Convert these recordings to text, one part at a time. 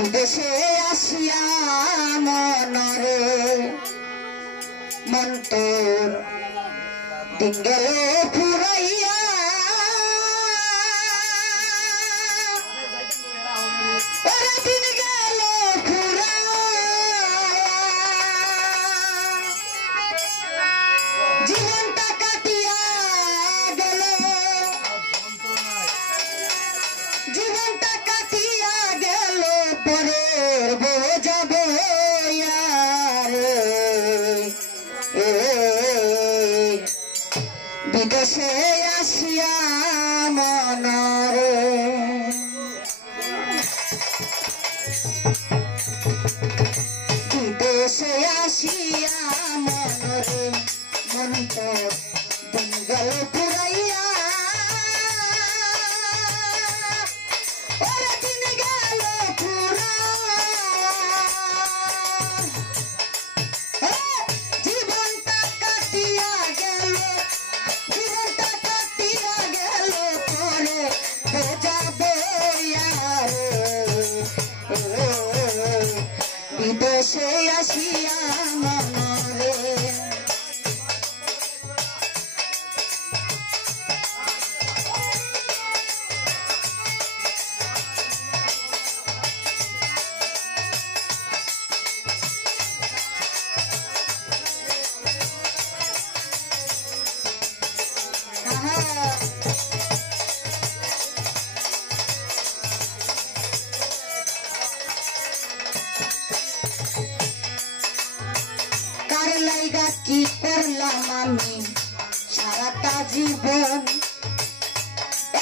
বিদেশে আসিয়া মনরে মন তোর দিন গেল ফুরাইয়া দিন গেল ফুরাইয়া জীবনটা কাটিয়া গেল জীবনটা কাটিয়া গেল পরের বোঝা বইয়া রে বিদেশে আসিয়া মনরে বিদেশে আসিয়া মনরে মন তো দিন গেল পুরাইয়া দিন গেল পুরাইয়া জীবনটা কাটিয়া গেল জীবনটা কাটিয়া গেল পরে বোঝা বইয়া রে বিদেশে আসিয়া মনরে কার লাইগা কি করলাম আমি সারাটা জীবন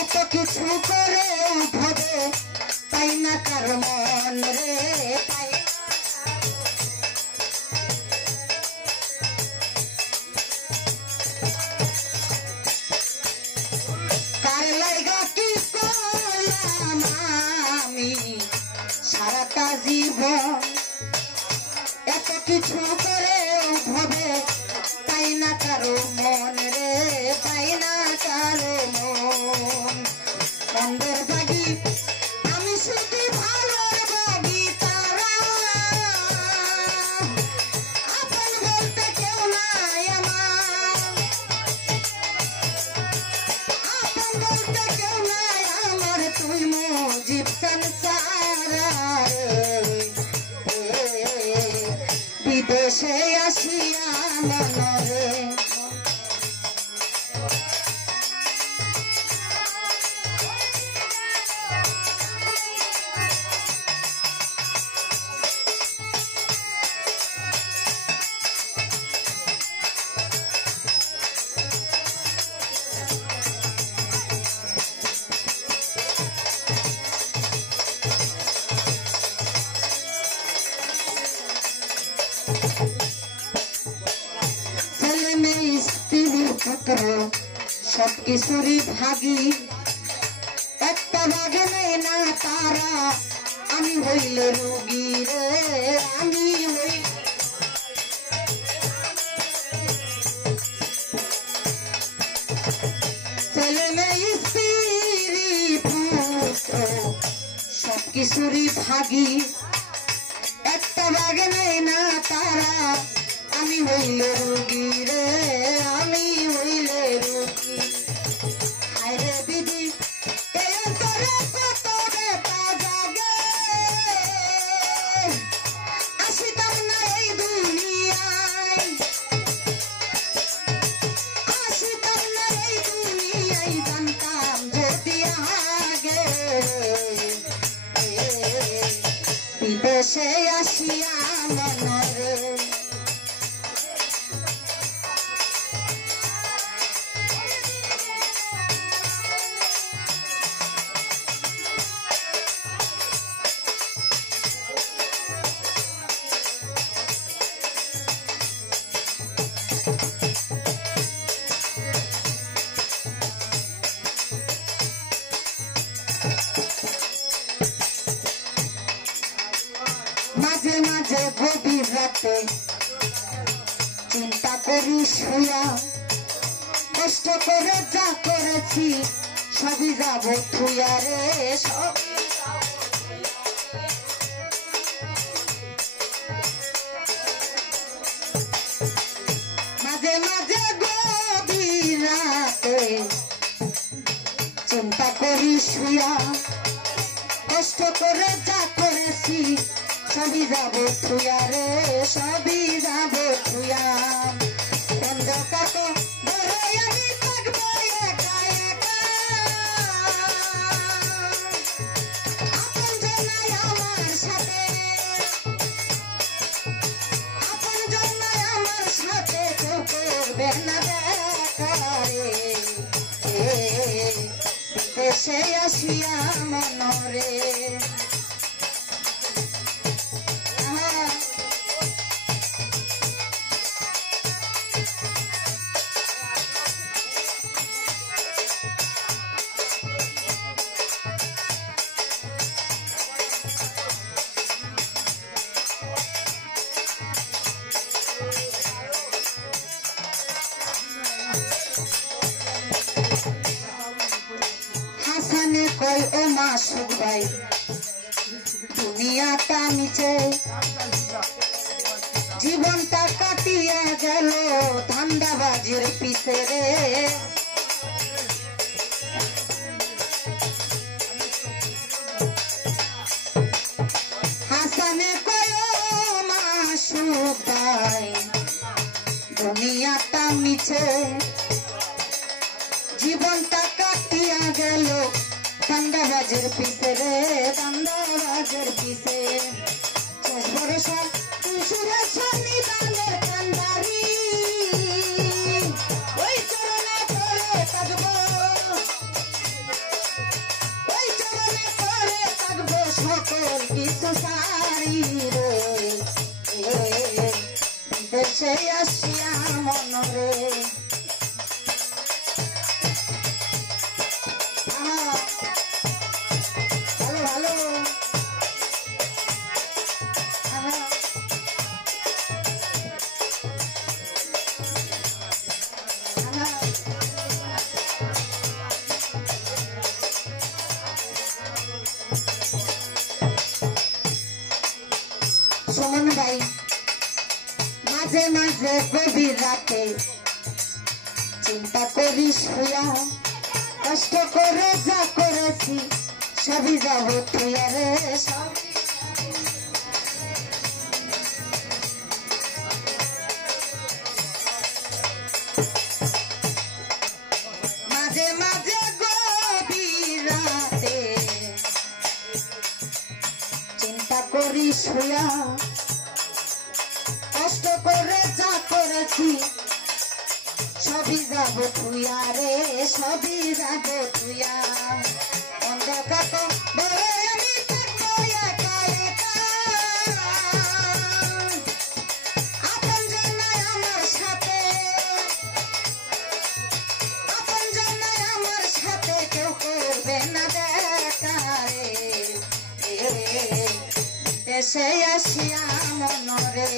এত কিছু করে ভাবে তাই না কার মন রে তাই কার লাইগা কি করলাম আমি সারাটা জীবন এত কিছু করে ভাবে তাই না কারো মন রে তাই না কারো মন মন্দের বাগি আমি শুধু ভালোর বাগি তারা আপন বলতে কেউ নাই আমার আপন বলতে কেউ নাই আমার তুই মুজিব সংসার বিদেশে আসিয়া মনরে ছেলে মেয়ে স্ত্রীর পুত্র সবকিছুরই ভাগী একটা ভাগে নেই না তারা আমি হইল রোগী রে আমি হইল ছেলে মেয়ে স্ত্রী পুত্র সবকিছুরই ভাগী একটা ভাগে নেই না তারা আমি হইল রোগী রে আমি হইল রোগী হায় রে দিদি এই অন্তরে কত বেতা জাগে আসিতাম না এই দুনিয়ায় আসিতাম না এই দুনিয়ায় জানতাম যদি আগে বিদেশে আসিয়া মনরে মাঝে মাঝে গভীর রাতে চিন্তা করি শুয়া কষ্ট করে যা করেছি সবই যাব থুয়া রে সব মাঝে মাঝে গভীর রাতে চিন্তা করি শুয়া কষ্ট করে যা করেছি সবই যাব থুয়া রে সবই যাব থুয়া অন্ধকার তো বড়ই আমি থাকবো একা একা আপন জনাই আমার সাথে আপন জনাই আমার সাথে কেউ করবে না দেখা রে দেশে আসিয়া মনরে হাসানে কই ও মাসুক ভাই দুনিয়াটা নিচে জীবনটা কাটিয়া গেল ধান্দাবাজির পিছে রে হাসানে কই ও মাসুক ভাই দুনিয়াটা নিচে জীবনটা কাটিয়া গেল ধান্দাবাজের পিছে রে ধান্দাবাজের পিছে শেষ ভরসা তুই সুরে সন্নিধানের কান্ডারি ওই চরণে করে থাকবো ওই চরণে করে থাকবো সকল কিছু সারি রে দেশে আসিয়া মনরে সুমন ভাই মাঝে মাঝে গভীর রাতে চিন্তা করি শুয়া কষ্ট করে যা করেছি সবই যাব থুয়া রে মাঝে মাঝে গভীর রাতে চিন্তা করি শুয়া কষ্ট করে যা করেছি সবই যাব থুয়া রে সবই যাব থুয়া অন্ধকার তো বড়ই আমি থাকবো একা একা আপন জনাই আমার সাথে আপন জনাই আমার সাথে কেউ করবে না দেখা রে দেশে আসিয়া মনরে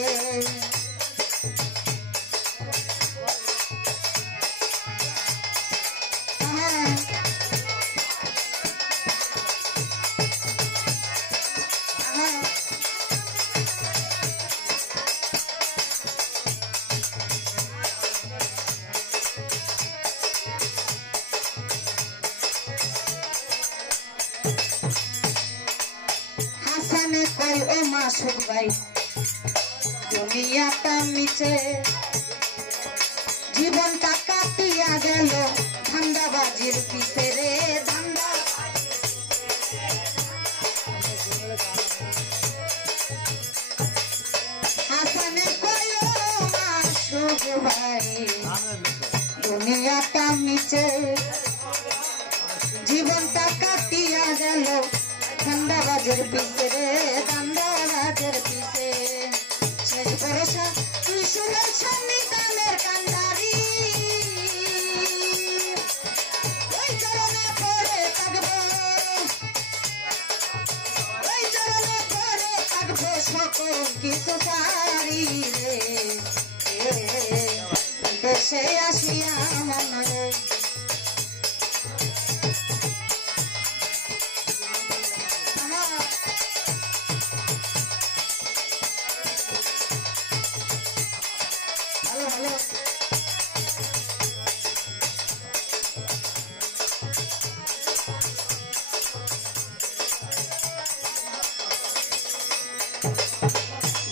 হাসানে কই ও মাসুক ভাই দুনিয়াটা নিচে জীবনটা কাটিয়া গেল ধান্দাবাজির পিছে রে ধান্দা হাসানে কই ও মাসুক ভাই দুনিয়াটা নিচে জীবনটা কাটিয়া গেল ধান্দাবাজের পিছে রে ধান্দাবাজের পিছে শেষ ভরসা তুই সুরে সন্নিধানের কান্ডারি ওই চরণে পড়ে থাকবো ওই চরণে পড়ে থাকবো সকল কিছু সারি রে বিদেশে আসিয়া মনরে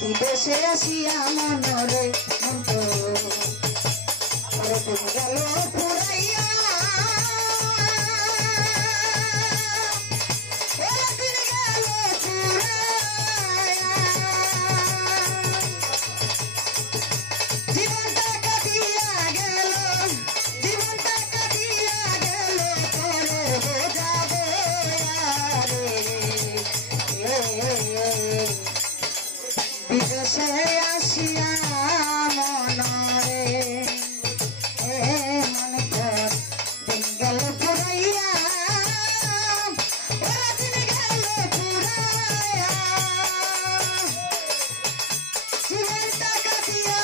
বিদেশে আসিয়া মনরে মন্ত ওরে তুমি গেল পুরাইয়া ওরে তুমি গেল পুরাইয়া জীবনটা কাটিয়া গেল জীবনটা কাটিয়া গেল করে বোঝাবো বিদেশে আসিয়া মনরে মন কর দিন গেল পুরাইয়া ওরা দিন গেল পুরাইয়া জীবনটা কাটিয়া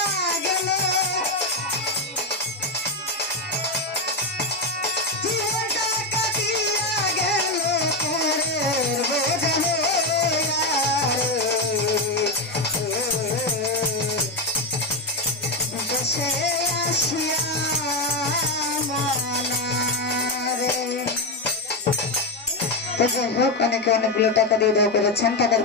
গেল জীবনটা কাটিয়া গেল পরের বোঝা দেশে আসিয়া মনরে। তো যাই হোক অনেকে অনেকগুলো টাকা দিয়ে দেওয়া করেছেন তাদের